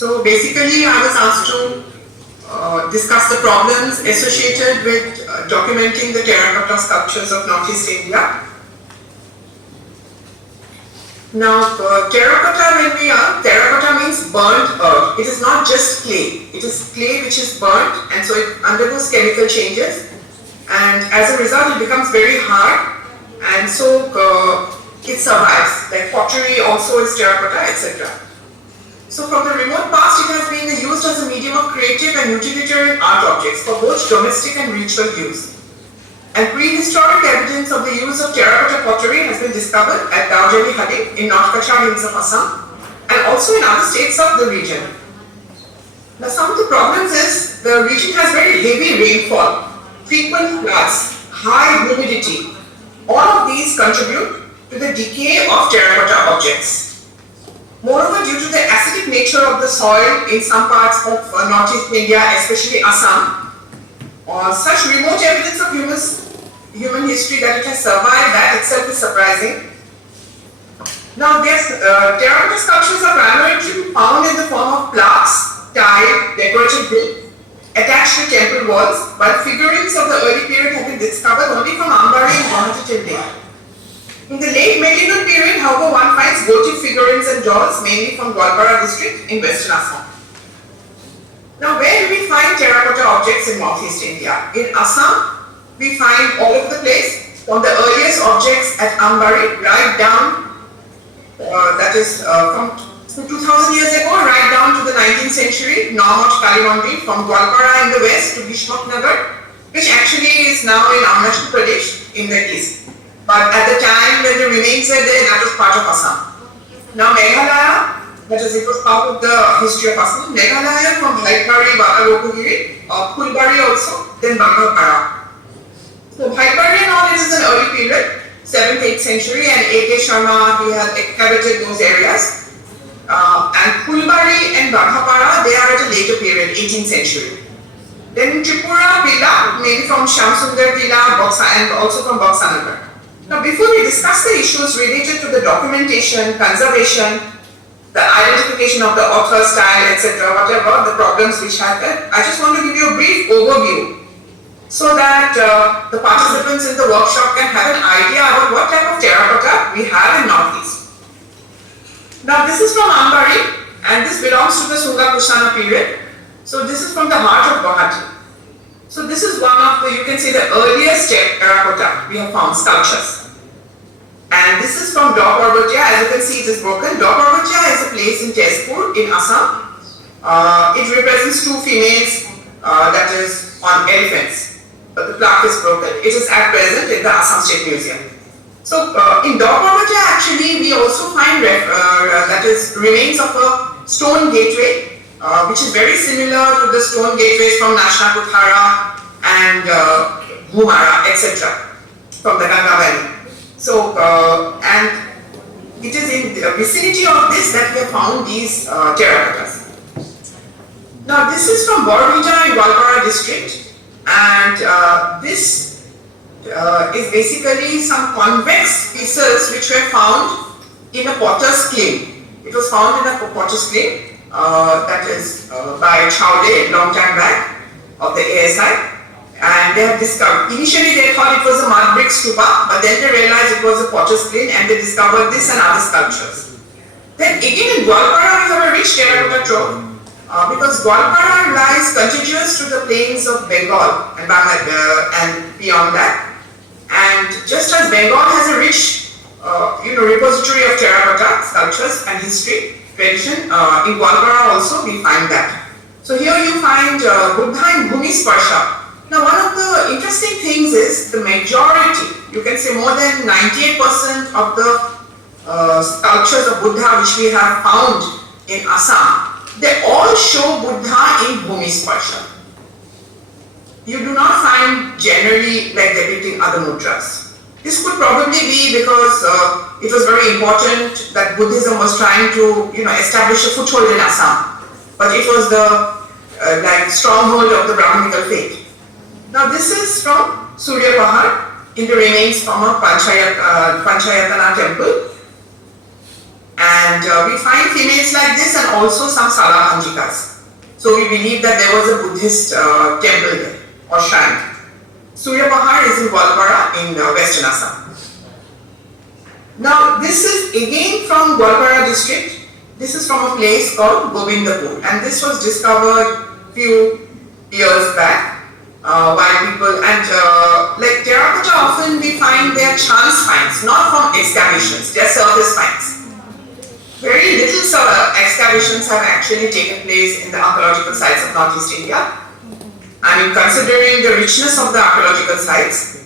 So basically I was asked to discuss the problems associated with documenting the terracotta sculptures of Northeast India. Now, terracotta means burnt earth. It is not just clay. It is clay which is burnt, and so it undergoes chemical changes, and as a result it becomes very hard, and so it survives. Like pottery also is terracotta, etc. So from the remote past it has been used as a medium of creative and utilitarian art objects for both domestic and ritual use. And prehistoric evidence of the use of terracotta pottery has been discovered at Guwahati in North Kachar Hills of Assam and also in other states of the region. Now some of the problems is the region has very heavy rainfall, frequent floods, high humidity. All of these contribute to the decay of terracotta objects. Moreover, due to the acidic nature of the soil in some parts of Northeast India, especially Assam, such remote evidence of human history that it has survived, that itself is surprising. Now, terracotta sculptures are primarily found in the form of plaques, tile, decorative brick, attached to temple walls, while figurines of the early period have been discovered only from Ambari and Guwahati till date. In the late medieval period, however, one finds votive figurines and dolls, mainly from Gwalpara district in western Assam. Now, where do we find terracotta objects in Northeast India? In Assam, we find all over the place, from the earliest objects at Ambari, right down, that is from 2000 years ago, right down to the 19th century, Normat Kalimandi, from Gwalpara in the west to Bishmoknagar, which actually is now in Arunachal Pradesh in the east. But at the time when the remains were there, that was part of Assam. Now Meghalaya, that is, it was part of the history of Assam. Meghalaya from Bhaitbari, Bagalokugiri, Phulbari also, then Bangalpara. So Bhaitbari and all, it is an early period, 7th, 8th century, and A.K. Sharma, he has excavated those areas. And Phulbari and Bangalpara, they are at a later period, 18th century. Then Tripura, Bila, maybe from Shamsundar Bila, and also from Boxanagar. Now before we discuss the issues related to the documentation, conservation, the identification of the author, style, etc., whatever the problems which happen, I just want to give you a brief overview so that the participants in the workshop can have an idea about what type of terracotta we have in Northeast. Now this is from Ambari and this belongs to the Sunga Kushana period. So this is from the heart of Guwahati. So this is one of the, you can say, the earliest terracotta we have found, sculptures. And this is from Paromita. As you can see, it is broken. Paromita is a place in Tezpur in Assam. It represents two females, that is, on elephants. But the plaque is broken. It is at present in the Assam State Museum. So in Paromita, actually, we also find that is remains of a stone gateway, which is very similar to the stone gateways from Nashnakuthara and Bhumara, etc., from the Ganga Valley. So, and it is in the vicinity of this that we have found these terracottas. Now, this is from Paromita in Gwalpara district, and this is basically some convex pieces which were found in a potter's kiln. It was found in a potter's kiln, that is by Chowde, long time back, of the ASI. And they have discovered, initially they thought it was a mud brick stupa, but then they realized it was a potter's kiln and they discovered this and other sculptures. Then again in Gwalpara we have a rich terracotta trove, because Gwalpara lies contiguous to the plains of Bengal and beyond that. And just as Bengal has a rich repository of terracotta sculptures and history, tradition, in Gwalpara also we find that. So here you find Buddha in Bhumi Sparsha. Now, one of the interesting things is the majority, you can say more than 98% of the sculptures of Buddha which we have found in Assam, they all show Buddha in Bhumi Sparsha. You do not find generally like depicting other mudras. This could probably be because it was very important that Buddhism was trying to establish a foothold in Assam, but it was the stronghold of the Brahminical faith. Now this is from Surya Pahar in the remains from a Panchayatana temple, and And we find females like this and also some Salakanjikas. So we believe that there was a Buddhist temple there or shrine. Surya Pahar is in Gwalpara in western Assam. Now this is again from Gwalpara district. This is from a place called Govindapur, and this was discovered few years back by people. And like terracotta, often we find their chance finds, not from excavations, they are surface finds. Very little excavations have actually taken place in the archaeological sites of Northeast India. I mean, considering the richness of the archaeological sites,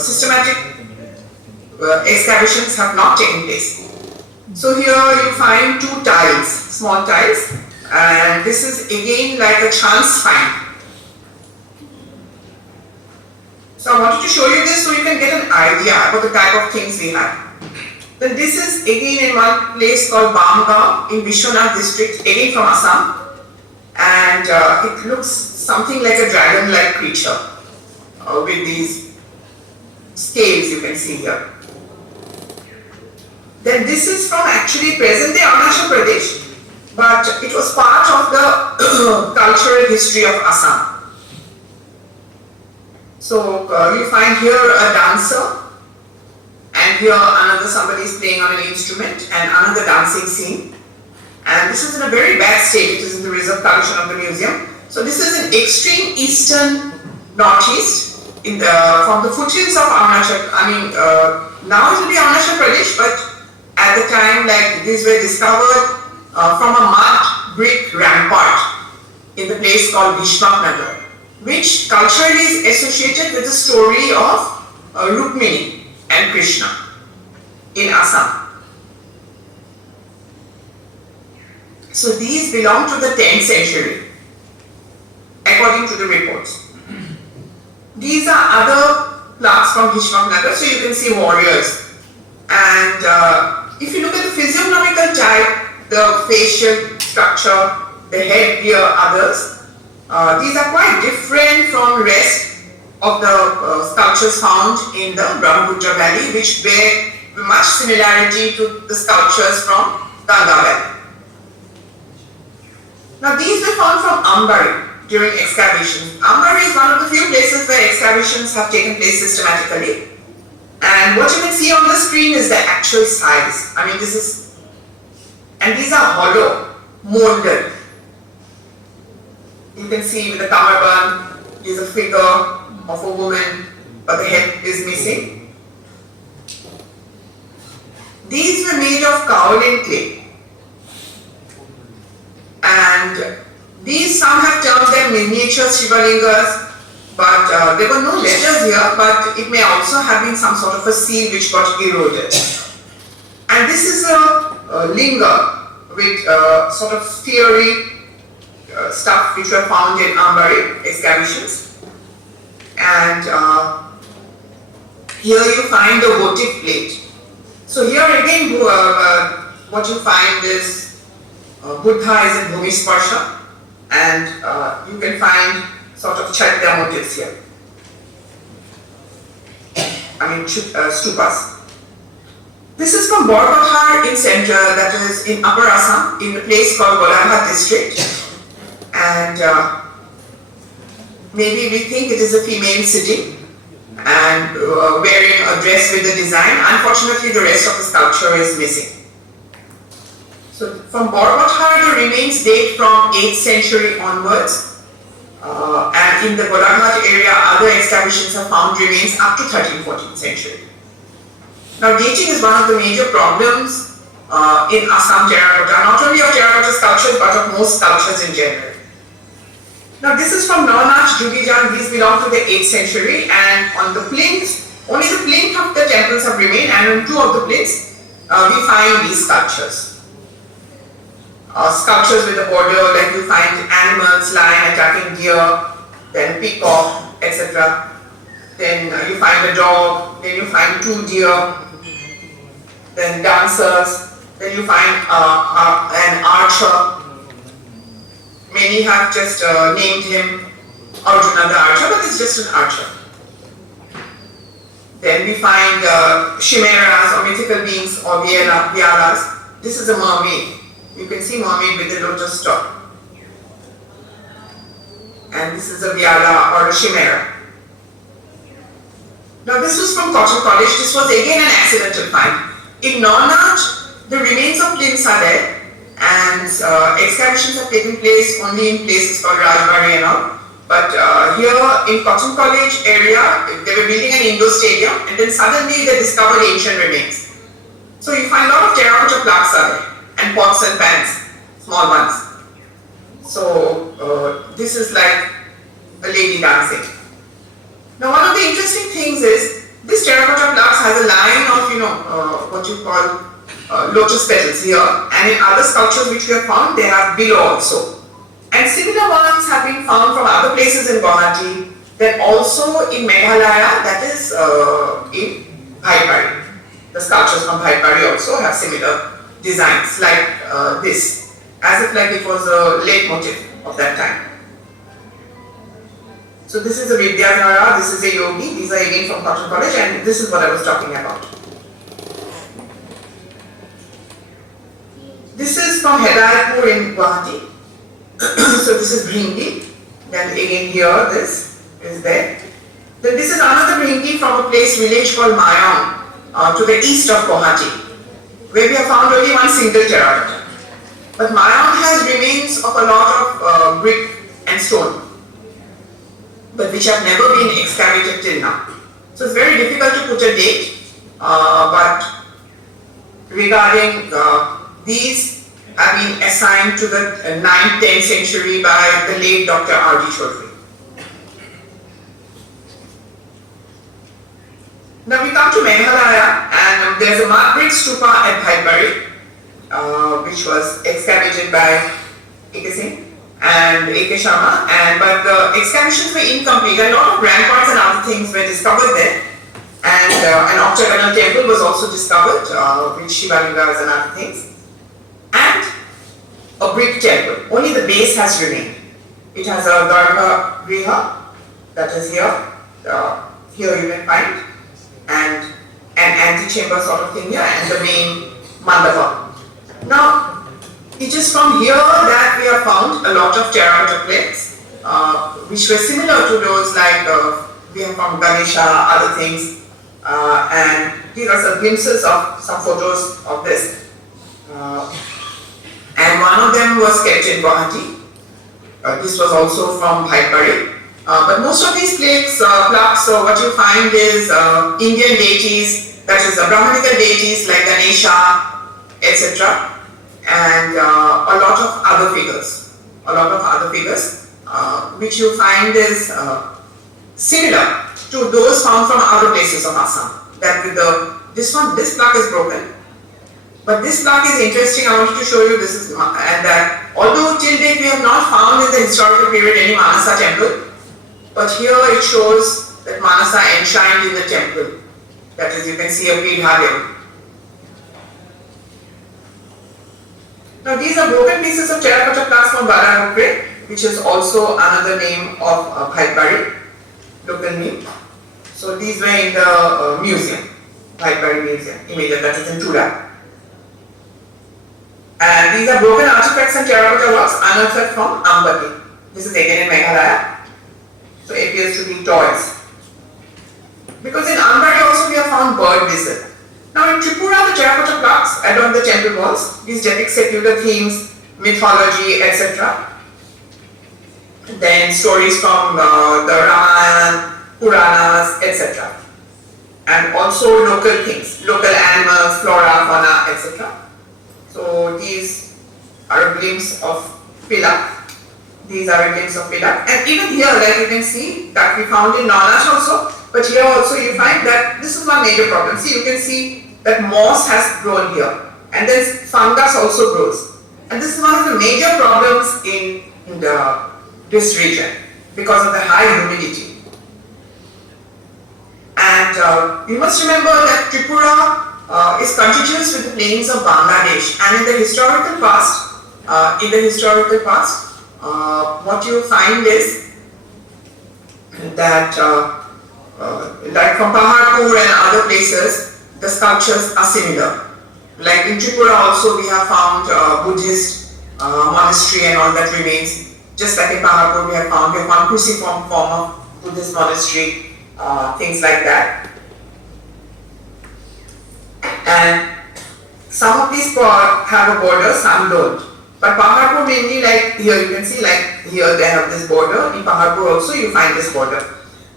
systematic excavations have not taken place. So here you find two tiles, small tiles, and this is again like a chance find. So I wanted to show you this so you can get an idea about the type of things we have. Then this is again in one place called Bamgaon in Vishwanath district, again from Assam, and it looks something like a dragon-like creature with these scales you can see here. Then this is from actually present-day Arunachal Pradesh, but it was part of the cultural history of Assam. So you find here a dancer, and here another somebody is playing on an instrument, and another dancing scene. And this is in a very bad state. It is in the reserve collection of the museum. So this is in extreme eastern northeast, from the foothills of Arunachal. Now it will be Arunachal Pradesh, but at the time, like these were discovered from a mud brick rampart in the place called Bhishmak, which culturally is associated with the story of Rukmini and Krishna in Assam. So these belong to the 10th century, according to the reports. These are other plaques from Bhishmak, so you can see warriors. And if you look at the physiognomical type, the facial structure, the headgear, others, these are quite different from rest of the sculptures found in the Brahmaputra Valley, which bear much similarity to the sculptures from Ganga Valley. Now these were found from Ambari during excavations. Ambari is one of the few places where excavations have taken place systematically. And what you can see on the screen is the actual size. And these are hollow, molded. You can see with the cummerbund is a figure of a woman, but the head is missing. These were made of kaolin clay. And these, some have termed them miniature Shivalingas, but there were no letters here, but it may also have been some sort of a seal which got eroded. And this is a linga with sort of fiery stuff which were found in Ambari excavations. And here you find the votive plate. So here again what you find is Buddha is in Bhumisparsha, and you can find sort of Chaitya motifs here. Stupas. This is from Borpahar in center, that is in Upper Assam, in a place called Guwahati district. And maybe we think it is a female sitting and wearing a dress with the design. Unfortunately, the rest of the sculpture is missing. So from Borpahar, the remains date from 8th century onwards. And in the Golaghat area, other excavations have found remains up to 13th, 14th century. Now dating is one of the major problems in Assam terracotta, not only of terracotta sculptures but of most sculptures in general. Now this is from Navanach, Jugijan. These belong to the 8th century, and on the plinths, only the plinth of the temples have remained, and on two of the plinths we find these sculptures. Sculptures with a border, like you find animals, lion attacking deer, then peacock, etc. Then you find a dog, then you find two deer, then dancers, then you find an archer. Many have just named him Arjuna the archer, but it's just an archer. Then we find chimeras or mythical beings or viaras. This is a mermaid. You can see mermaid with a lotus top. And this is a viara or a chimera. Now this was from Cotton College. This was again an accidental find. In Nornach, the remains of plinths are there, and excavations have taken place only in places called Rajbari and all. But here in Cotton College area, they were building an indoor stadium, and then suddenly they discovered ancient remains. So you find a lot of terracotta plaques are there, and pots and pans, small ones. So this is like a lady dancing. Now one of the interesting things is this terracotta plaques has a line of what you call lotus petals here, and in other sculptures which we have found, they have below also. And similar ones have been found from other places in Guwahati, then also in Meghalaya, that is in Bhaipari. The sculptures from Bhaipari also have similar designs like this, as if like it was a leitmotif of that time. So this is a Vidyadhara, this is a yogi, these are again from Cotton College, and this is what I was talking about. This is from Hedayatpur in Guwahati. So this is Bringi, then again here this is there. Then this is another Bringi from a village called Mayong to the east of Guwahati, where we have found only one single terracotta. But Mayong has remains of a lot of brick and stone, but which have never been excavated till now. So it's very difficult to put a date, but regarding these have been assigned to the 9th, 10th century by the late Dr. R.D. Chaudhary. Now we come to Meghalaya, and there's a mud brick stupa at Bhaipari, which was excavated by A.K. Singh and A.K. Sharma, but the excavations were incomplete. A lot of ramparts and other things were discovered there, and an octagonal temple was also discovered with Shivalingas and other things, and a brick temple. Only the base has remained. It has a Garbha Griha, that is here. Here you can find, and an antechamber sort of thing here, and the main mandapa. Now, it is from here that we have found a lot of terracotta plates, which were similar to those like we have found Ganesha, other things, and these are some glimpses of some photos of this. And one of them was kept in Guwahati. This was also from Bhaipari. But most of these plaques, what you find is Indian deities, that is Brahmanical deities like Ganesha, etc. And a lot of other figures. Which you find is similar to those found from other places of Assam. That with this plaque is broken. But this plaque is interesting. I wanted to show you this is, and that although till date we have not found in the historical period any Manasa temple, but here it shows that Manasa enshrined in the temple. That is, you can see a Pidhadev. Now these are broken pieces of terracotta plaques from Balarupre, which is also another name of Bhaipari, local name. So these were in the museum, Bhaipari Museum, immediate, that is in Tura. And these are broken artifacts and terracotta works unearthed from Ambati. This is again in Meghalaya. So it appears to be toys. Because in Ambati also we have found bird vessel. Now in Tripura, the terracotta plaques along the temple walls, these depict secular themes, mythology, etc. Then stories from the Ramayana, Puranas, etc. And also local things, local animals, flora, fauna, etc. So these are a glimpse of pillar. These are a glimpse of pillar. And even here, like you can see, that we found in Nornach also, but here also you find that this is one major problem. See, you can see that moss has grown here, and then fungus also grows. And this is one of the major problems in this region because of the high humidity. And you must remember that Tripura is contiguous with the plains of Bangladesh, and in the historical past, what you find is that like from Paharpur and other places, the sculptures are similar. Like in Tripura also we have found Buddhist monastery and all that remains. Just like in Paharpur we have found cruciform form of Buddhist monastery, things like that. And some of these have a border, some don't. But Paharpur mainly, like here you can see, like here they have this border. In Paharpur also you find this border.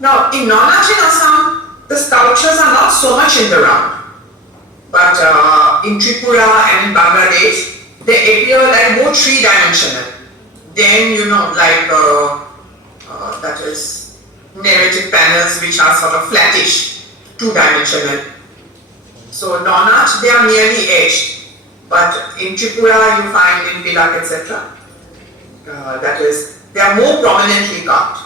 Now in Nonach in Assam, the sculptures are not so much in the round. But in Tripura and in Bangladesh, they appear like more three-dimensional. Then like that is narrative panels which are sort of flattish, two-dimensional. So Nonach, they are merely edged. But in Tripura you find in Pilak, etc. That is, they are more prominently carved.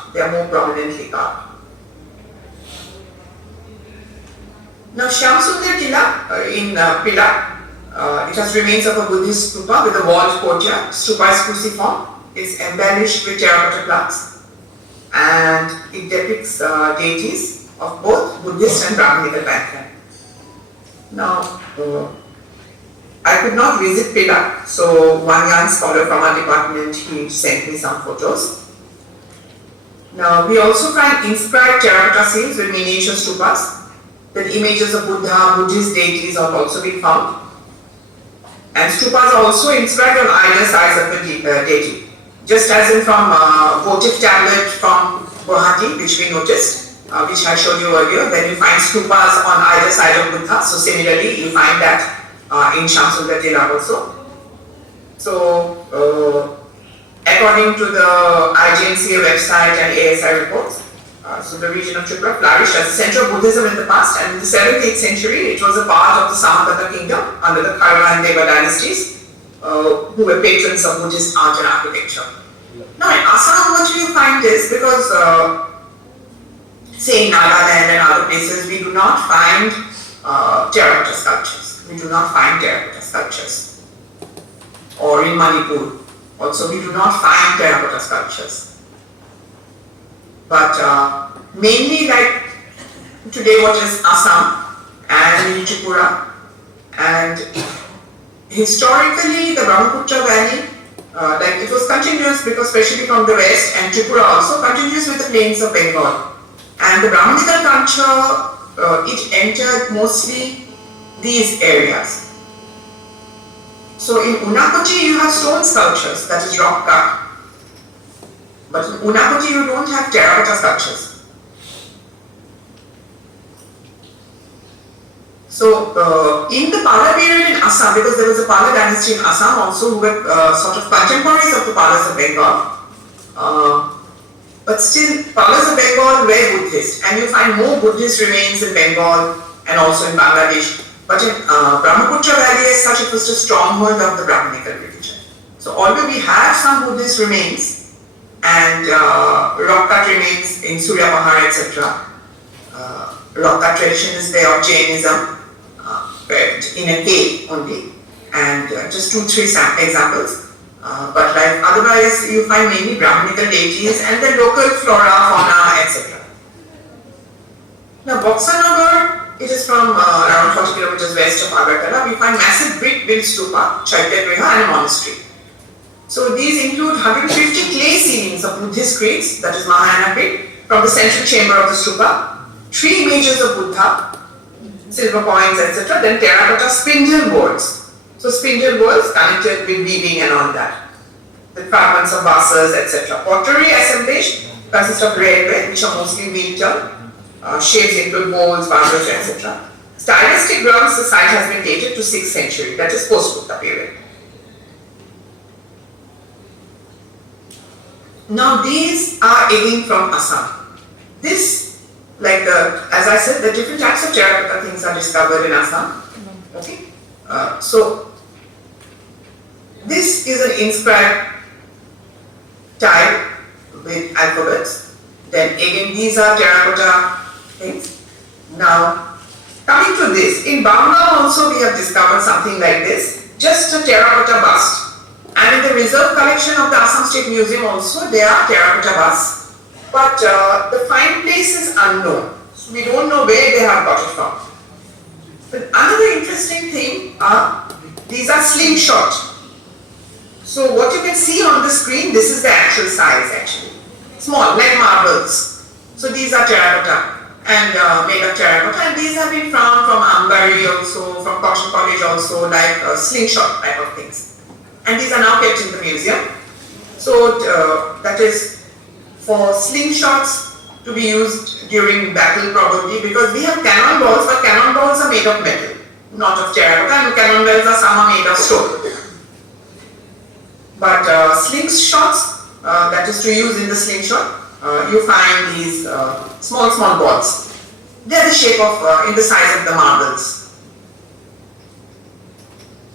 Now Shyamsundar Kila in Pilak, it has remains of a Buddhist stupa with a walled courtyard. Stupa is cruciform. It's embellished with terracotta plaques, and it depicts deities of both Buddhist and Brahminical pantheon. Now, I could not visit Pilak, so one young scholar from our department, he sent me some photos. Now, we also find inscribed terracotta scenes with miniature stupas. The images of Buddha, Buddhist deities have also been found. And stupas are also inscribed on either sides of the deity. Just as in from votive tablet from Guwahati, which we noticed, which I showed you earlier, when you find stupas on either side of Buddha. So similarly, you find that in Shyamsundar Kila also. So, according to the IGNCA website and ASI reports, so the region of Tripura flourished as a center of Buddhism in the past, and in the 7th, 8th century, it was a part of the Samantada kingdom under the Karma and Deva dynasties, who were patrons of Buddhist art and architecture. Now in Assam, what you find is, because say in Nagaland and other places, we do not find terracotta sculptures. Or in Manipur, also we do not find terracotta sculptures. But mainly, like today, what is Assam and Tripura, and historically the Brahmaputra Valley, like it was continuous, because especially from the west, and Tripura also continuous with the plains of Bengal. And the Brahminical culture, it entered mostly these areas. So in Unakoti you have stone sculptures, that is rock cut. But in Unakoti you don't have terracotta sculptures. So in the Pala period in Assam, because there was a Pala dynasty in Assam also who were sort of contemporaries of the Palas of Bengal, but still Palas of Bengal were Buddhist, and you find more Buddhist remains in Bengal and also in Bangladesh. But in Brahmaputra Valley as such, it was a stronghold of the Brahminical religion. So although we have some Buddhist remains, and rock cut remains in Surya Pahar, etc. Rock cut tradition is there of Jainism, in a cave only, and just 2-3 examples. But like otherwise, you find mainly Brahminical deities and the local flora, fauna, etc. Now, Boxanagar, it is from around 40 kilometers west of Agartala. We find massive brick-built stupa, Chaitya-griha, and a monastery. So these include 150 clay ceilings of Buddhist creeds, that is Mahayana creed, from the central chamber of the stupa, 3 images of Buddha, silver coins, etc. Then terracotta spindle boards. So spindle boards connected with weaving and all that. The fragments of vases, etc. Pottery assemblage consists of redware, which are mostly wheel-turned. Shapes include bowls, vases, etc. Stylistic grounds, the site has been dated to 6th century, that is post-Buddha period. Now these are again from Assam. This, like as I said, the different types of terracotta things are discovered in Assam. Okay, so this is an inscribed tile with alphabets. Then again, these are terracotta things. Now, coming to this, in Bangla also we have discovered something like this, just a terracotta bust. And in the reserve collection of the Assam State Museum also, there are terracotta busts. But the find place is unknown. So we don't know where they have got it from. But another interesting thing are these are slingshot. So what you can see on the screen, this is the actual size actually. Small, like marbles. So these are terracotta and made of terracotta, and these have been found from Ambari also, from Cotton College also, like slingshot type of things. And these are now kept in the museum. So that is for slingshots to be used during battle probably, because we have cannonballs, but cannonballs are made of metal, not of terracotta, and cannonballs are some are made of stone. But slingshots, that is to use in the slingshot, you find these small balls. They are the shape of, in the size of the marbles.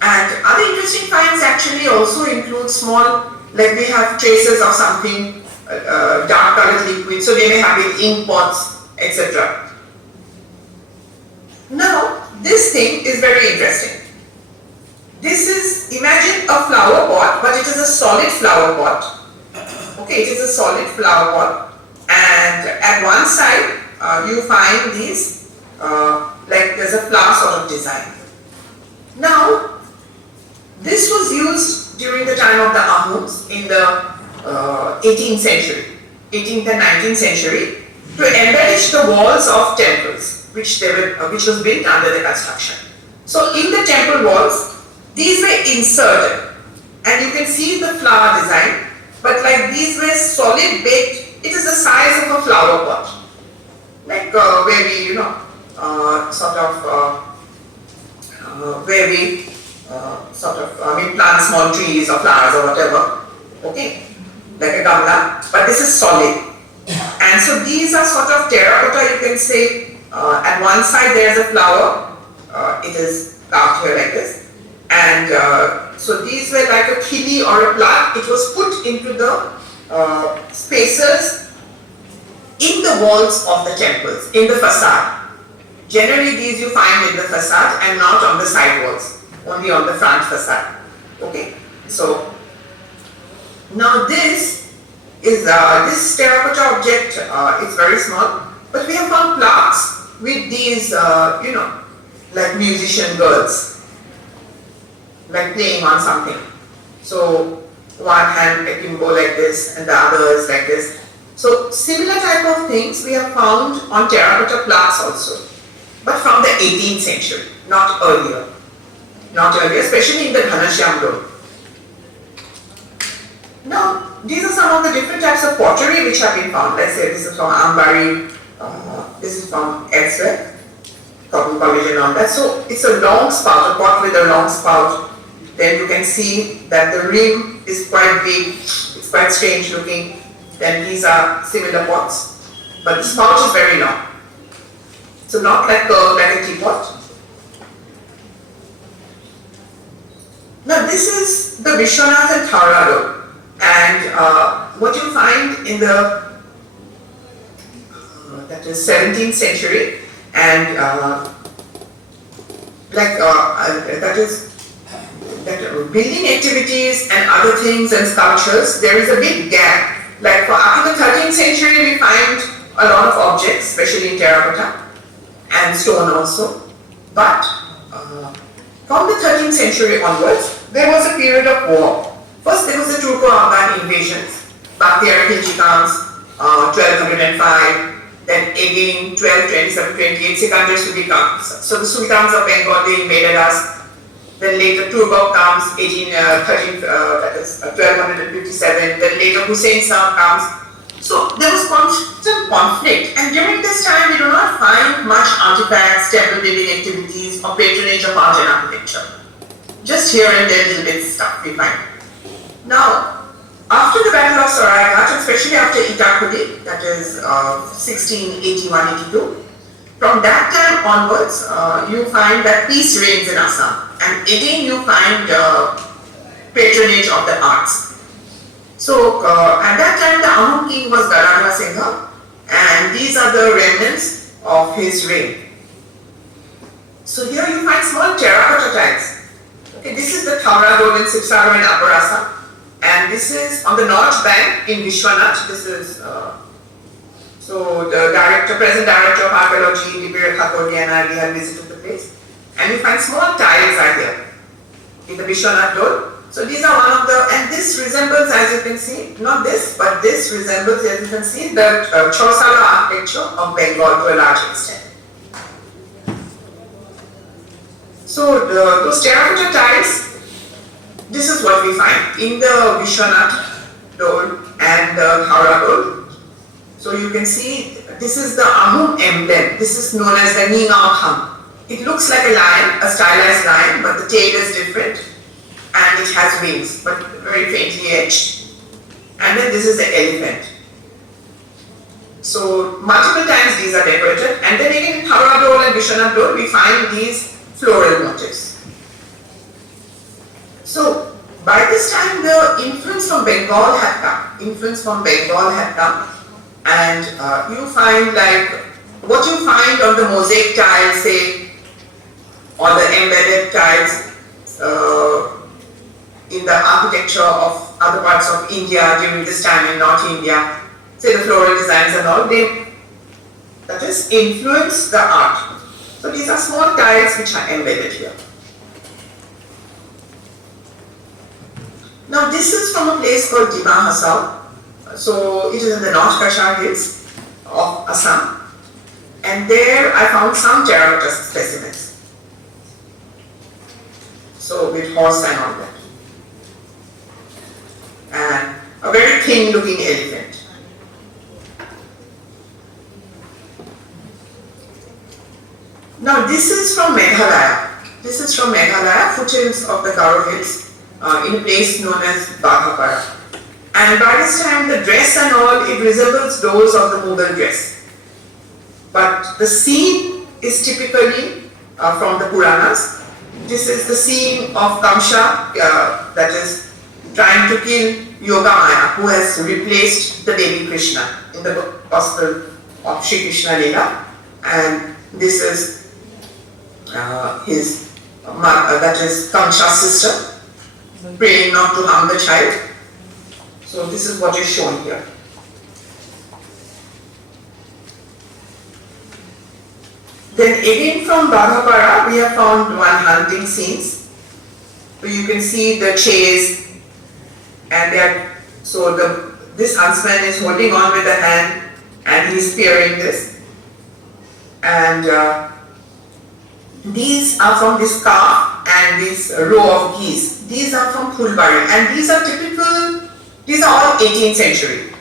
And other interesting finds actually also include small, like we have traces of something dark colored liquid, so they may have been ink pots, etc. Now, this thing is very interesting. This is, imagine a flower pot, but it is a solid flower pot. Okay, it is a solid flower pot, and at one side you find these, like there's a flower sort of design. Now, this was used during the time of the Ahuns in the 18th century, 18th and 19th century, to embellish the walls of temples, which was built under the construction. So in the temple walls, these were inserted, and you can see the flower design, but like these were solid baked. It is the size of a flower pot, like where we, plant small trees or flowers or whatever, okay, like a gamla, but this is solid. And so these are sort of terracotta, you can say. At one side there is a flower, it is carved here like this, and so these were like a khili or a plant. It was put into the spaces in the walls of the temples, in the facade. Generally these you find in the facade and not on the side walls, only on the front facade. Okay, so now this is this terracotta object is very small, but we have found plaques with these like musician girls, like playing on something. So one hand akimbo like this and the other is like this. So similar type of things we have found on terracotta plaques also, but from the 18th century, not earlier. Not earlier, especially in the Ghanashyam Road. Now, these are some of the different types of pottery which have been found. Let's say this is from Ambari, this is from elsewhere, Cotton College and all that. So it's a long spout, a pot with a long spout. Then you can see that the rim is quite big, it's quite strange looking. Then these are similar pots, but the spout is very long. So not like a teapot. Now this is the Vishwanath and Thara Road, and what you find in the that is 17th century, and building activities and other things and sculptures, there is a big gap. Like for after the 13th century, we find a lot of objects, especially in terracotta and stone also, but from the 13th century onwards, there was a period of war. First there was the Turco-Afghan invasions, Bakhtiar Khilji comes, 1205, then again 1227, 28, Sikandar Suri comes. So the Sultans of Bengal, they invaded us. Then later Turgov comes, 1257, then later Hussein Shah comes. So there was constant conflict, and during this time we do not find much artifacts, temple building activities, or patronage of art and architecture. Just here and there little bit stuff we find. Now, after the Battle of Saraighat, especially after Itakudi, that is 1681-82, from that time onwards, you find that peace reigns in Assam, and again you find patronage of the arts. So at that time the Ahom king was Garadha Singha, and these are the remnants of his reign. So here you find small terracotta tiles. Okay, this is the Thara Road in Sipsaro and Upper Assam, and this is on the north bank in Vishwanath. This is so the present director of archaeology, Libir Khatodi, and I, we have visited the place, and you find small tiles right here. in the Vishwanath Dole. So these are one of the, and this resembles, as you can see, not this, but this resembles, as you can see, the Chausala architecture of Bengal to a large extent. So those terracotta tiles, this is what we find in the Vishwanath Dole and the Howrah Dole. So you can see, this is the Ahom emblem. This is known as the Ningao Ham. It looks like a lion, a stylized lion, but the tail is different. And it has wings, but very faintly etched. And then this is the elephant. So multiple times these are decorated. And then again in Howrah Dole and Vishwanath Dole, we find these floral motifs. So by this time the influence from Bengal had come. And you find like, what you find on the mosaic tiles, say, or the embedded tiles, in the architecture of other parts of India during this time in North India, say the floral designs and all, that is influence the art. So these are small tiles which are embedded here. Now this is from a place called Dima Hasao. So it is in the North Kashmir Hills of Assam. And there I found some terracotta specimens. So with horse and all that. And a very thin looking elephant. Now this is from Meghalaya. Foothills of the Garo Hills, in a place known as Baghapara. And by this time the dress and all, it resembles those of the Mughal dress. But the scene is typically from the Puranas. This is the scene of Kamsa, that is trying to kill Yoga Maya, who has replaced the baby Krishna in the gospel of Shri Krishna Leela. And this is his, that is Kamsa's sister, praying not to harm the child. So this is what is shown here. Then again from Baghapara, we have found one hunting scenes. So you can see the chase, and this huntsman is holding on with a hand and he is spearing this. And these are from this calf and this row of geese. These are from Phulbari, and these are all 18th century.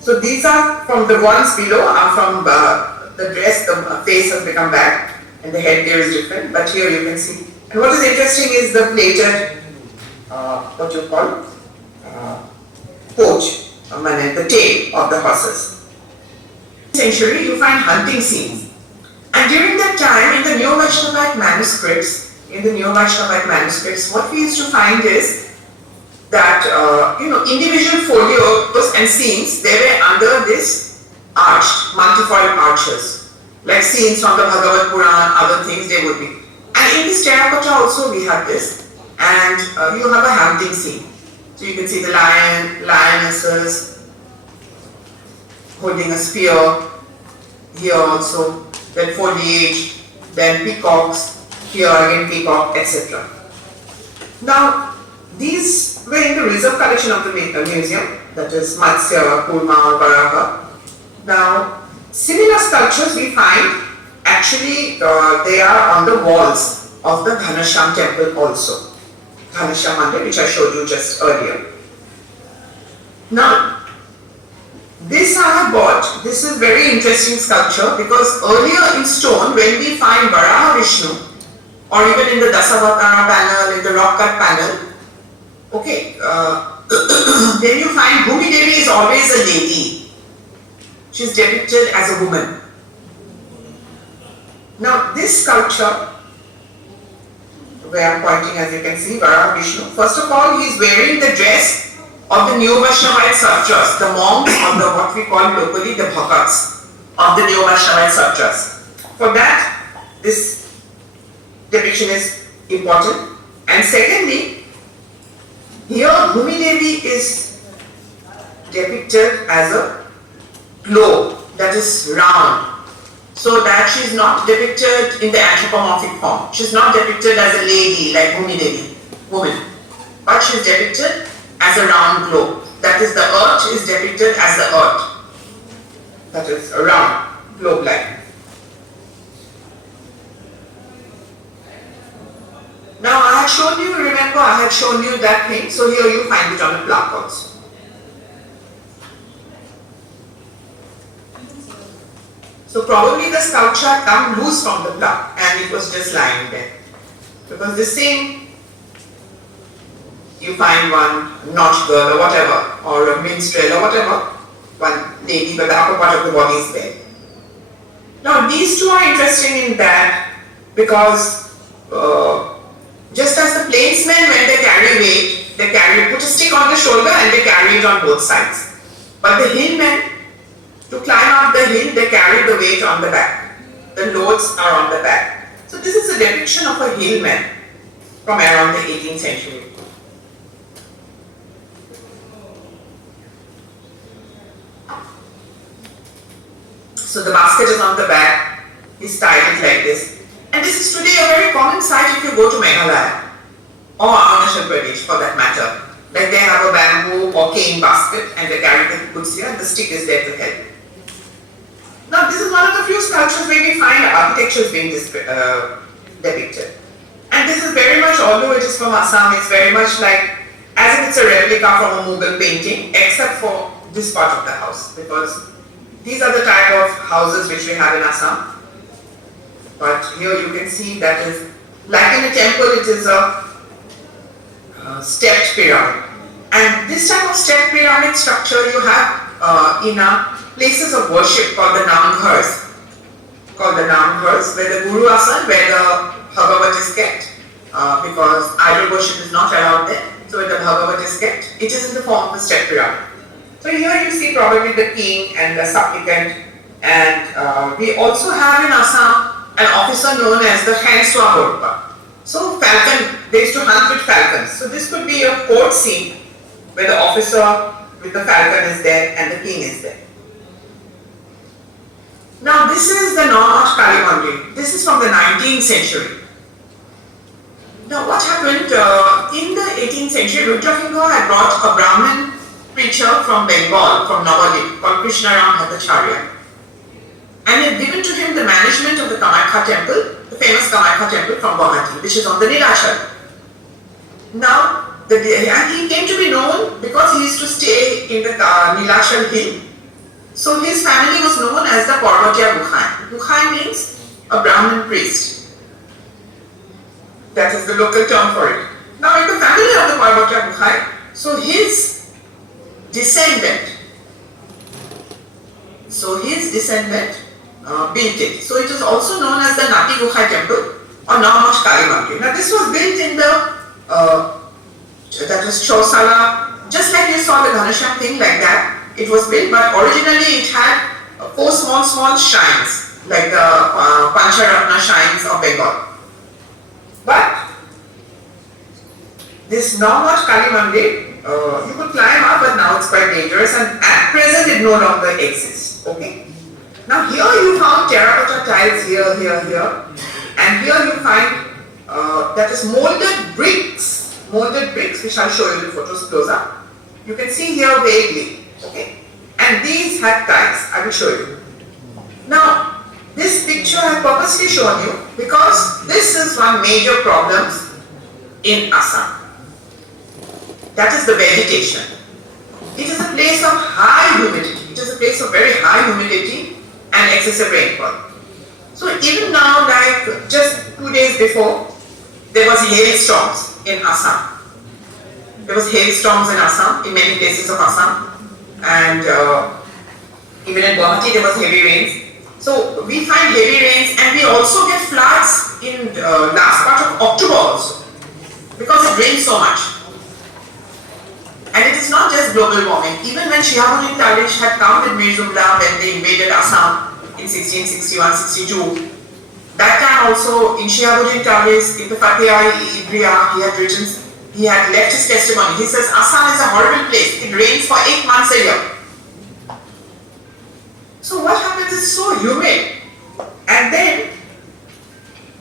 So these are from the ones below, are from the dress, the face has become back and the head there is different, but here you can see. And what is interesting is the plated, what you call, poach, the tail of the horses. Century you find hunting scenes. And during that time in the Neo-Vaishnavite manuscripts, what we used to find is that individual folios and scenes, they were under this arched, multifold arches. Like scenes from the Bhagavad Puran, other things they would be. And in this terracotta also we have this. And you have a hunting scene. So you can see the lionesses holding a spear here also, then foliage, then peacocks, here again peacock, etc. Now these were in the reserve collection of the museum, that is Matsya, Kurma, Varaha. Now similar sculptures we find actually they are on the walls of the Ghanashyam temple also. Ghanashyam Mandir, which I showed you just earlier. Now, this I have bought. This is very interesting sculpture because earlier in stone, when we find Varaha Vishnu, or even in the Dasavatara panel, in the rock cut panel, okay, then you find Bhumi Devi is always a lady. She is depicted as a woman. Now, this sculpture, where I am pointing, as you can see, Varaha Vishnu. First of all, he is wearing the dress of the Neo-Vaishnavite Satras, the monks, or the what we call locally the Bhakats of the Neo-Vaishnavite Satras. For that, this depiction is important. And secondly, here Bhumi Devi is depicted as a globe that is round, so that she is not depicted in the anthropomorphic form. She is not depicted as a lady like Bhumi Devi. woman, but she is depicted as a round globe. That is, the earth is depicted as the earth. That is a round globe-like. Now I had shown you, remember I had shown you that thing, so here you find it on a plaque also. So probably the sculpture had come loose from the plaque and it was just lying there. Because the same, you find one nautch girl or whatever, or a minstrel or whatever, one lady, but the upper part of the body is there. Now these two are interesting in that because just as the plainsmen, when they carry weight, they put a stick on the shoulder and they carry it on both sides. But the hillmen, to climb up the hill, they carry the weight on the back. The loads are on the back. So this is a depiction of a hillman from around the 18th century. So the basket is on the back, he's tied it like this. And this is today a very common sight if you go to Meghalaya or Arunachal Pradesh for that matter. Like they have a bamboo or cane basket and they carry the goods here and the stick is there to help. Now this is one of the few sculptures where we find architecture being depicted. And this is very much, although it is from Assam, it's very much like as if it's a replica from a Mughal painting, except for this part of the house, because these are the type of houses which we have in Assam. But here you can see that is, like in a temple, it is a stepped pyramid. And this type of stepped pyramid structure you have in places of worship called the Namghars, where the Guru Asan, where the Bhagavat is kept, because idol worship is not allowed there. So where the Bhagavat is kept, it is in the form of a stepped pyramid. So here you see probably the king and the supplicant, and we also have in Assam an officer known as the Hanswa. So falcon, they used to hunt with falcons. So this could be a court scene where the officer with the falcon is there and the king is there. Now this is the North Kali Mandir. This is from the 19th century. Now what happened in the 18th century, Rudrakinga had brought a Brahmin preacher from Bengal, from Navadip, called Krishnaram Bhattacharya. And he had given to him the management of the Kamakhya temple, the famous Kamakhya temple from Guwahati, which is on the Nilachal. Now, and he came to be known because he used to stay in the Nilachal hill. So his family was known as the Paromita Guwahati. Guwahati means a Brahmin priest. That is the local term for it. Now in the family of the Paromita Guwahati, so his descendant built it. So it is also known as the Nati Guwahati temple or Namash Kali Mandir. Now this was built in the that was Chausala, just like you saw the Ghanasham thing like that. It was built, but originally it had 4 small shrines, like the Pancharatna shrines of Bengal. But this Namash Kali Mandir, you could climb up, but now it's quite dangerous, and at present it no longer exists. Okay. Now here you found terracotta tiles here, and here you find that is molded bricks, which I'll show you the photos close up. You can see here vaguely, okay, and these had tiles. I will show you. Now this picture I have purposely shown you because this is one major problem in Assam. That is the vegetation. It is a place of high humidity. It is a place of very high humidity and excessive rainfall. So even now, like just 2 days before, there was hailstorms in Assam. There was hailstorms in Assam, in many places of Assam, and even in Guwahati there was heavy rains. So we find heavy rains, and we also get floods in last part of October also, because it rains so much. And it is not just global warming. Even when Shihabuddin Tarish had come with Mir Jumla when they invaded Assam in 1661-62, that time also in Shihabuddin Tarish, in the Fateh-i-Ibriya, he had left his testimony. He says, Assam is a horrible place. It rains for 8 months a year. So what happens is so humid. And then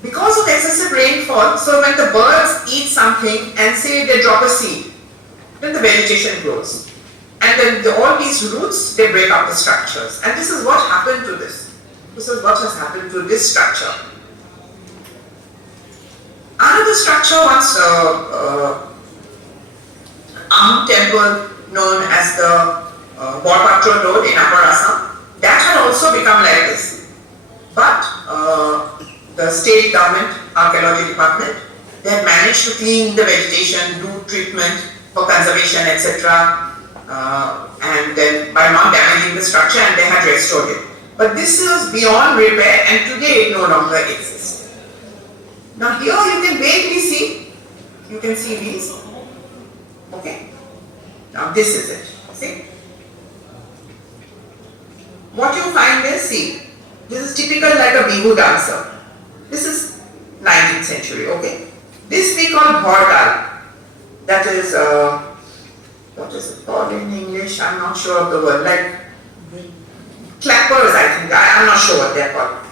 because of excessive rainfall, so when the birds eat something and say they drop a seed, then the vegetation grows. And then all these roots, they break up the structures. And this is what happened to this. This is what has happened to this structure. Another structure once, temple known as the Borpatro Road in Upper Assam, that had also become like this. But the state government, archaeology department, they had managed to clean the vegetation, do treatment for conservation, etc. And then by not damaging the structure, and they had restored it. But this is beyond repair, and today it no longer exists. Now here you can vaguely see, you can see these. Okay. Now this is it. See? What you find is, see, this is typical like a bihu dancer. This is 19th century, okay. This we call Agartala. That is, what is it called in English? I'm not sure of the word. Like clappers, I think. I'm not sure what they're called.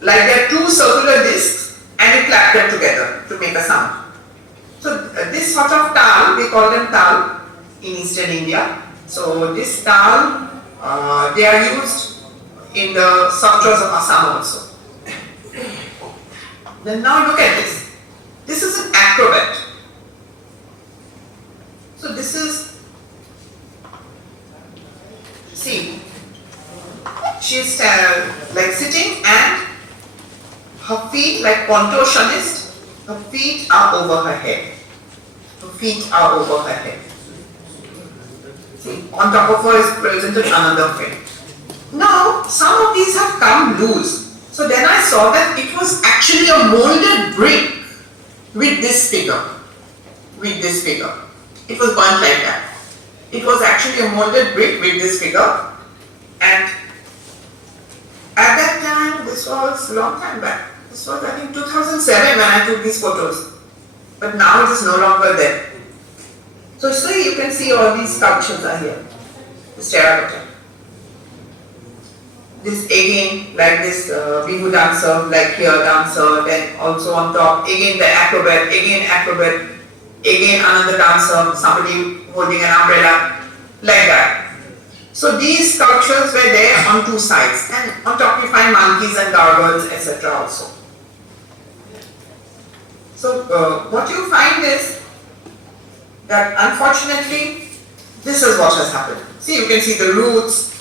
Like there are two circular discs and you clap them together to make a sound. So this sort of tal, we call them tal in Eastern India. So this tal, they are used in the sutras of Assam also. Then now look at this. This is an acrobat. So this is, see, she is like sitting and her feet, like contortionist, her feet are over her head. Her feet are over her head. See, on top of her is presented another frame. Now, some of these have come loose. So then I saw that it was actually a molded brick with this figure. With this figure. It was burnt like that. It was actually a molded brick with this figure. And at that time, this was a long time back. This was I think 2007 when I took these photos. But now it is no longer there. So you can see all these sculptures are here. This terracotta. This again, like this bihu dancer, like here dancer, then also on top, again the acrobat, again another dancer, somebody holding an umbrella, like that. So these sculptures were there on two sides, and on top you find monkeys and gargoyles, etc. also. So what you find is that unfortunately, this is what has happened. See, you can see the roots.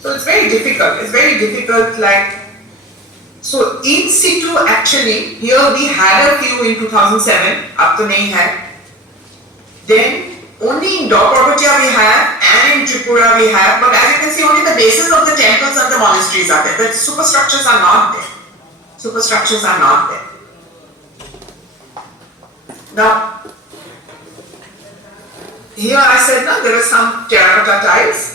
So it's very difficult, like, so in situ actually, here we had a few in 2007, up to nahi hai. Then only in Guwahati we have, and in Tripura we have, but as you can see only the bases of the temples and the monasteries are there. The superstructures are not there. Superstructures are not there. Now, here I said now there are some terracotta tiles.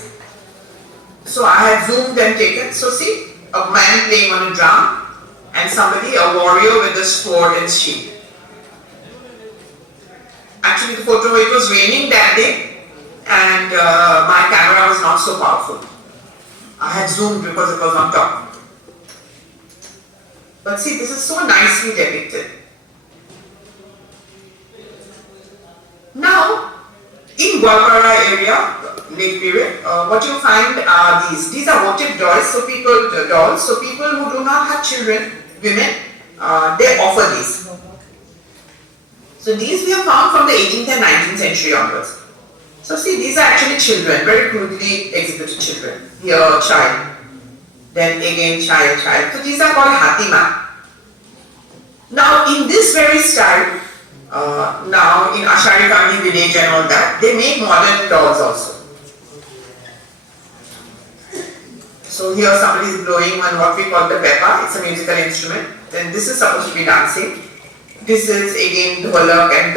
So I had zoomed and taken, so see, a man playing on a drum and somebody, a warrior with a sword and shield. Actually the photo, it was raining that day and my camera was not so powerful. I had zoomed because it was on top. But see, this is so nicely depicted. Now, in Guwahati area, late period, what you find are these. These are votive dolls, so people who do not have children, women, they offer these. So these we have found from the 18th and 19th century onwards. So see, these are actually children, very crudely executed children. Here, child, then again child. So these are called Hatima. Now in this very style, now in Ashari family village and all that, they make modern dolls also. So here somebody is blowing on what we call the pepa, it's a musical instrument. Then this is supposed to be dancing. This is again dholak and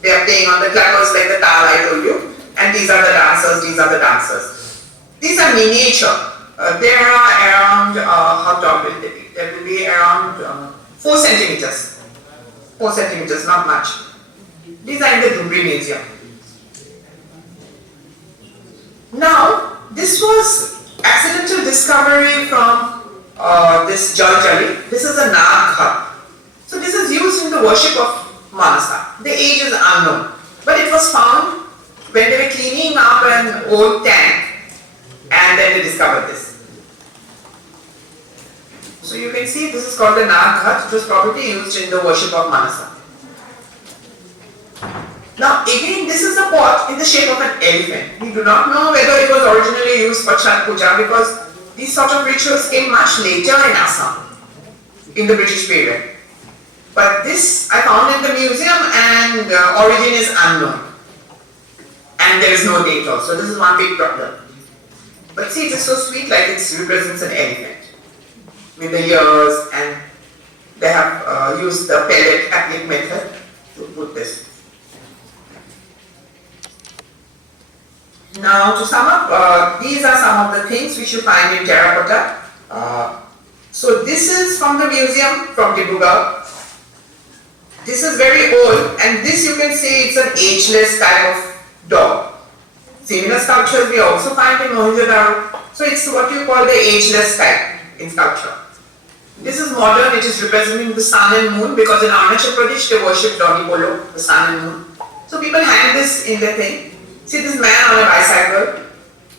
they are playing on the clappers like the tal I told you. And these are the dancers, These are miniature. There are around, how tall will they be? There will be around 4 centimeters. 4 centimeters, not much. These are in the Dhubri Museum. Now, this was accidental discovery from this Jal Jali. This is a Nag Ghat. So this is used in the worship of Manasa. The age is unknown, but it was found when they were cleaning up an old tank, and then they discovered this. So you can see this is called the Nag Ghat. It was probably used in the worship of Manasa. Now again, this is a pot in the shape of an elephant. We do not know whether it was originally used for Chhat Puja, because these sort of rituals came much later in Assam, in the British period. But this I found in the museum, and origin is unknown. And there is no date also. This is one big problem. But see, it is so sweet, like it represents an elephant with the ears, and they have used the pellet applique method to put this. Now to sum up, these are some of the things which you find in terracotta. So this is from the museum from Dibrugarh. This is very old, and this you can see it's an ageless type of dog. Similar sculptures we also find in Mohenjo-daro. So it's what you call the ageless type in sculpture. This is modern, it is representing the sun and moon, because in Arunachal Pradesh they worship Doggy Polo, the sun and moon. So people hang this in their thing. See this man on a bicycle.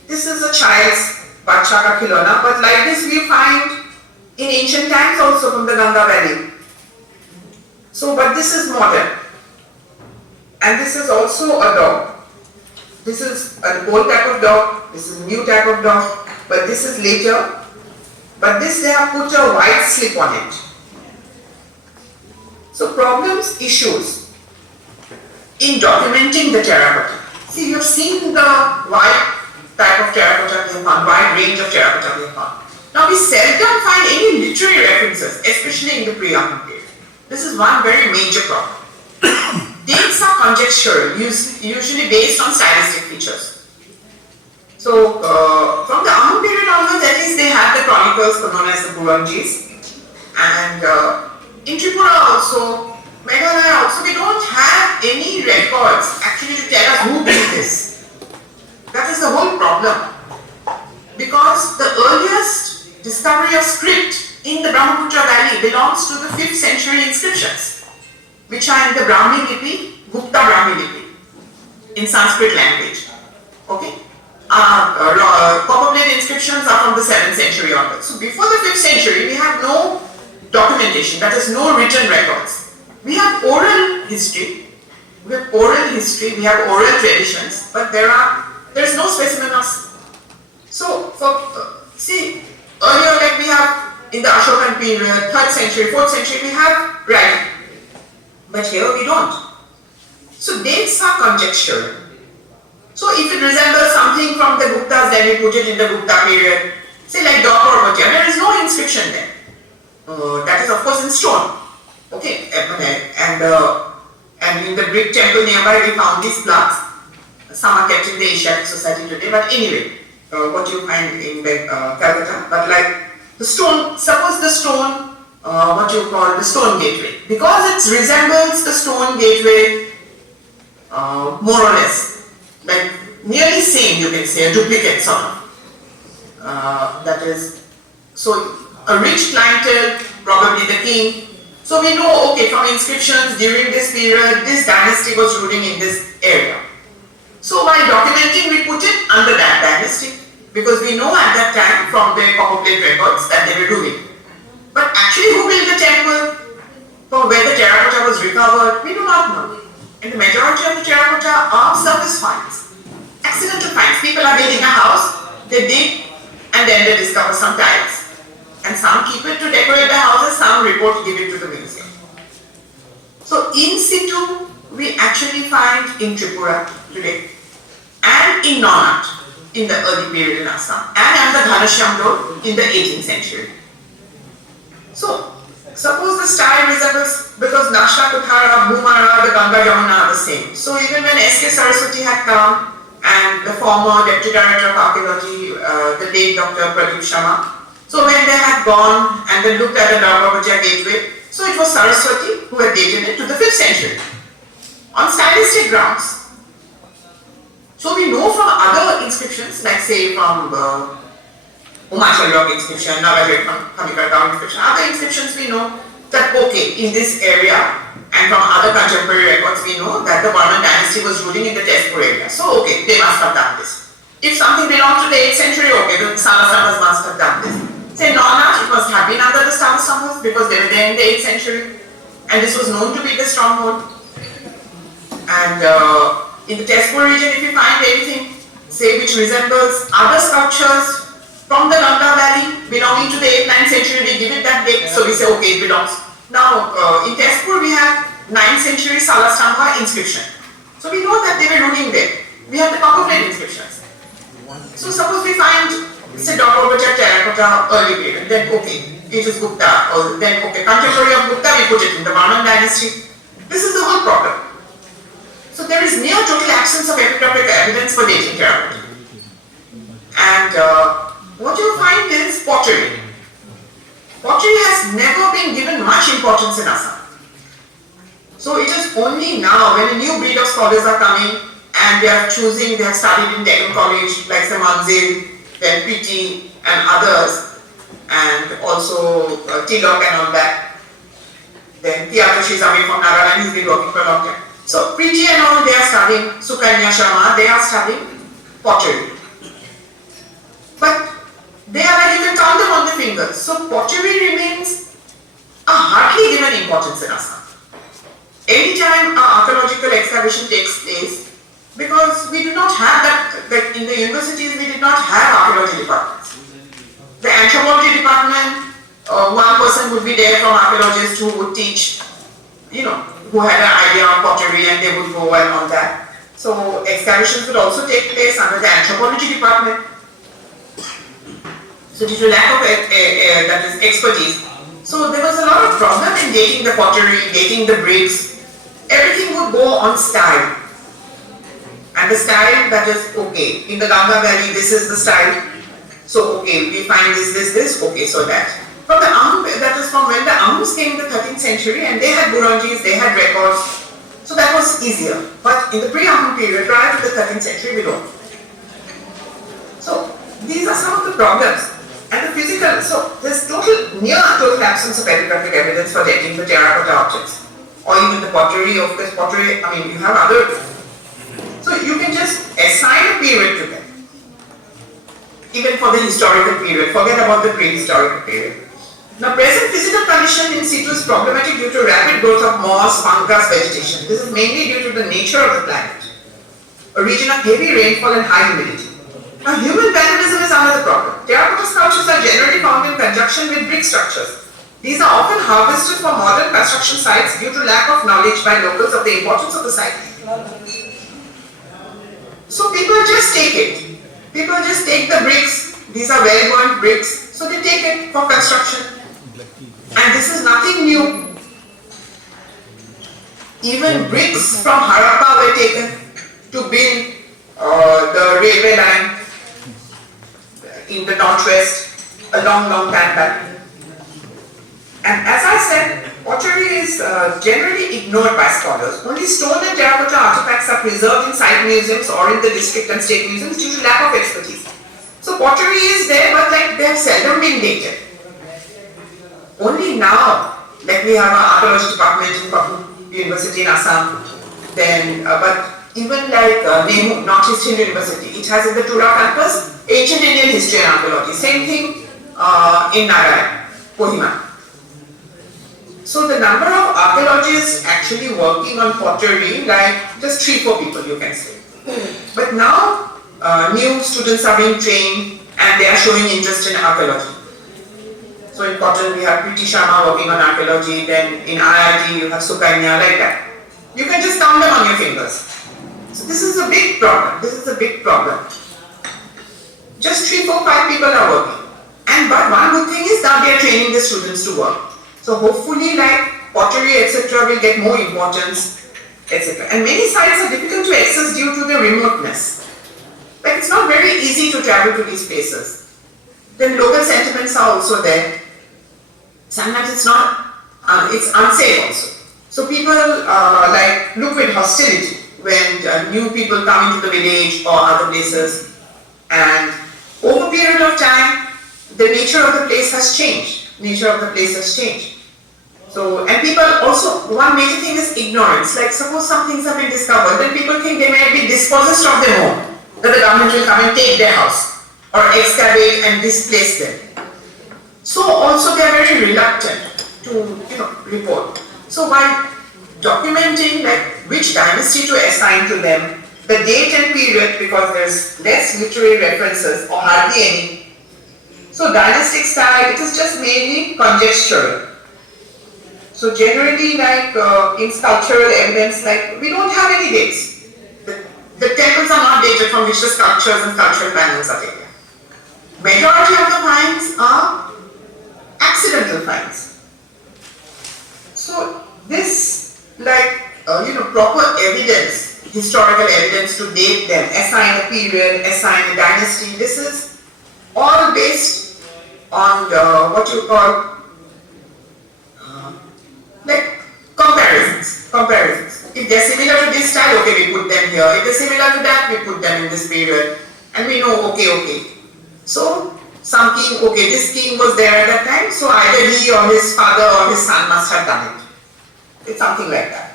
This is a child's bacha ka khilona, but like this we find in ancient times also from the Ganga Valley. So, but this is modern. And this is also a dog. This is an old type of dog, this is a new type of dog, but this is later. But this they have put a white slip on it. So problems, issues in documenting the terracotta. See, you have seen the wide type of terracotta we have found, wide range of terracotta we have found. Now we seldom find any literary references, especially in the pre-Aryan period. This is one very major problem. Dates are conjectural, usually based on stylistic features. So from the Aryan period onwards, at least they had the chronicles known as the Puranjis. And in Tripura also, Meghalaya also, we don't have any records actually to tell us who built this. That is the whole problem. Because the earliest discovery of script in the Brahmaputra Valley belongs to the 5th century inscriptions, which are in the Brahmi Lipi, Gupta Brahmi Lipi, in Sanskrit language. Okay? Copper plate inscriptions are from the 7th century onwards. So before the 5th century, we have no documentation, that is no written records. We have oral history, we have oral traditions, but there is no specimen of. So, see, earlier like we have in the Ashokan period, 3rd century, 4th century, we have writing, but here we don't. So dates are conjectural. So if it resembles something from the Guptas, then we put it in the Gupta period. Say like Dor Bhatia, there is no inscription there. That is of course in stone. Okay, and in the brick temple nearby we found these plaques. Some are kept in the Asiatic Society today, but anyway, what you find in Calcutta. But like the stone, suppose the stone, what you call the stone gateway, because it resembles the stone gateway more or less, like nearly same, you can say, a duplicate sort of. That is, so a rich clientele, probably the king. So we know, okay, from inscriptions during this period, this dynasty was ruling in this area. So while documenting, we put it under that dynasty, because we know at that time from the copper plate records that they were doing. But actually who built the temple, from where the terracotta was recovered, we do not know. And the majority of the terracotta are surface finds, accidental finds. People are building a house, they dig, and then they discover some tiles. And some keep it to decorate the houses, some report give it to the museum. So in situ, we actually find in Tripura today, and in Nonat in the early period in Assam, and the Ghanashyam Road in the 18th century. So suppose the style resembles, because Nasha, Kuthara, Bhumara, the Ganga, Yamuna are the same. So even when S.K. Saraswati had come, and the former Deputy Director of Archaeology, the late Dr. Pradeep Sharma, so when they had gone and they looked at the Dharmabhaja gateway, so it was Saraswati who had dated it to the 5th century on stylistic grounds. So we know from other inscriptions, like say from Umachal rock inscription, Navajo Kamikata inscription, other inscriptions we know that okay, in this area and from other contemporary records we know that the Burman dynasty was ruling in the Tezpur area. So okay, they must have done this. If something belongs to the 8th century, okay, the Salasamas must have done this. Say Nona, it must have been under the Salasamas because they were there in the 8th century and this was known to be the stronghold. And in the Tezpur region, if you find anything, say which resembles other sculptures from the Ganga Valley belonging to the 8th, 9th century, we give it that date, so we say okay, it belongs. Now in Tezpur we have 9th century Salastamba inscription. So we know that they were ruling there. We have the copper plate inscriptions. So suppose we find, say, Terracotta early period, then okay, it is Gupta, or then okay, contemporary of Gupta, we put it in the Burman dynasty. This is the whole problem. So there is near total absence of epigraphic evidence for dating terracotta. And what you find is pottery. Pottery has never been given much importance in Assam. So it is only now when a new breed of scholars are coming and they are choosing, they have studied in Deccan College like Manzil, then PT and others, and also Tilak and all that. Then Tiyatoshi Zami from Nagaland, he's been working for a long time. So PT and all, they are studying, Sukanya Sharma, they are studying pottery. But they are like, you can count them on the fingers. So pottery remains a hardly given importance in Assam. Anytime an archaeological excavation takes place, because we do not have that, like in the universities we did not have archaeology departments. The anthropology department, one person would be there from archaeologists who would teach, who had an idea of pottery and they would go and all that. So excavations would also take place under the anthropology department. So due to lack of that is expertise. So there was a lot of problem in dating the pottery, dating the bricks. Everything would go on style. And the style that is okay. In the Ganga Valley, this is the style. So okay, we find this, okay, so that. From the that is from when the Ahums came in the 13th century and they had Buranjis, they had records. So that was easier. But in the pre-Ahum period, prior to the 13th century, we don't. So these are some of the problems. And the physical, so there's near total absence of epigraphic evidence for dating the terracotta objects. Or even the pottery, of course, pottery, you have other. So you can just assign a period to them. Even for the historical period, forget about the prehistorical period. Now present physical condition in situ is problematic due to rapid growth of moss, fungus, vegetation. This is mainly due to the nature of the climate. A region of heavy rainfall and high humidity. Now, human vandalism is another problem. Terracotta sculptures are generally found in conjunction with brick structures. These are often harvested for modern construction sites due to lack of knowledge by locals of the importance of the site. So people just take it. People just take the bricks. These are well-burnt bricks. So they take it for construction. And this is nothing new. Even bricks from Harappa were taken to build the railway line in the northwest a long time back. And as I said, pottery is generally ignored by scholars. Only stone and terracotta artifacts are preserved in site museums or in the district and state museums due to lack of expertise. So pottery is there, but they have seldom been dated. Only now, we have an archaeology department in Kapu University in Assam, then, but even Nehru, Northeast Indian University, it has in the Tura campus ancient Indian history and archaeology. Same thing in Nagaland, Kohima. So the number of archaeologists actually working on pottery, just 3-4 people you can say. But now new students are being trained and they are showing interest in archaeology. So in Cotton we have Priti Sharma working on archaeology, then in IIT you have Sukanya, like that. You can just count them on your fingers. So this is a big problem. Just 3, 4, 5 people are working. But one good thing is that they are training the students to work. So hopefully pottery etc. will get more importance, etc. And many sites are difficult to access due to the remoteness. It's not very easy to travel to these places. Then local sentiments are also there. Sometimes it's not, it's unsafe also. So people look with hostility when new people come into the village or other places. And over a period of time, the nature of the place has changed. Nature of the place has changed. So, and people also, one major thing is ignorance. Like suppose some things have been discovered, then people think they may be dispossessed of their home, that the government will come and take their house or excavate and displace them. So also they are very reluctant to, report. So while documenting like which dynasty to assign to them, the date and period, because there's less literary references or hardly any. So dynastic style, it is just mainly conjectural. So generally, like in sculptural evidence, like we don't have any dates. The temples are not dated from which the sculptures and sculptural panels are taken. Majority of the finds are accidental finds. So this, like proper evidence, historical evidence to date them, assign a period, assign a dynasty. This is all based on what you call like comparisons. If they're similar to this style, okay, we put them here. If they're similar to that, we put them in this period. And we know, okay. So, some king, okay, this king was there at that time, so either he or his father or his son must have done it. It's something like that.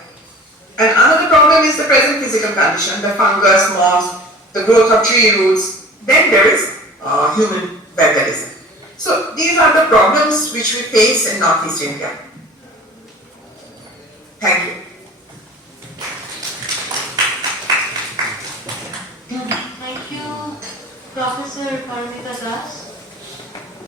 And another problem is the present physical condition, the fungus, moss, the growth of tree roots. Then there is human vandalism. So, these are the problems which we face in Northeast India. Thank you. Thank you, Professor Paromita Das.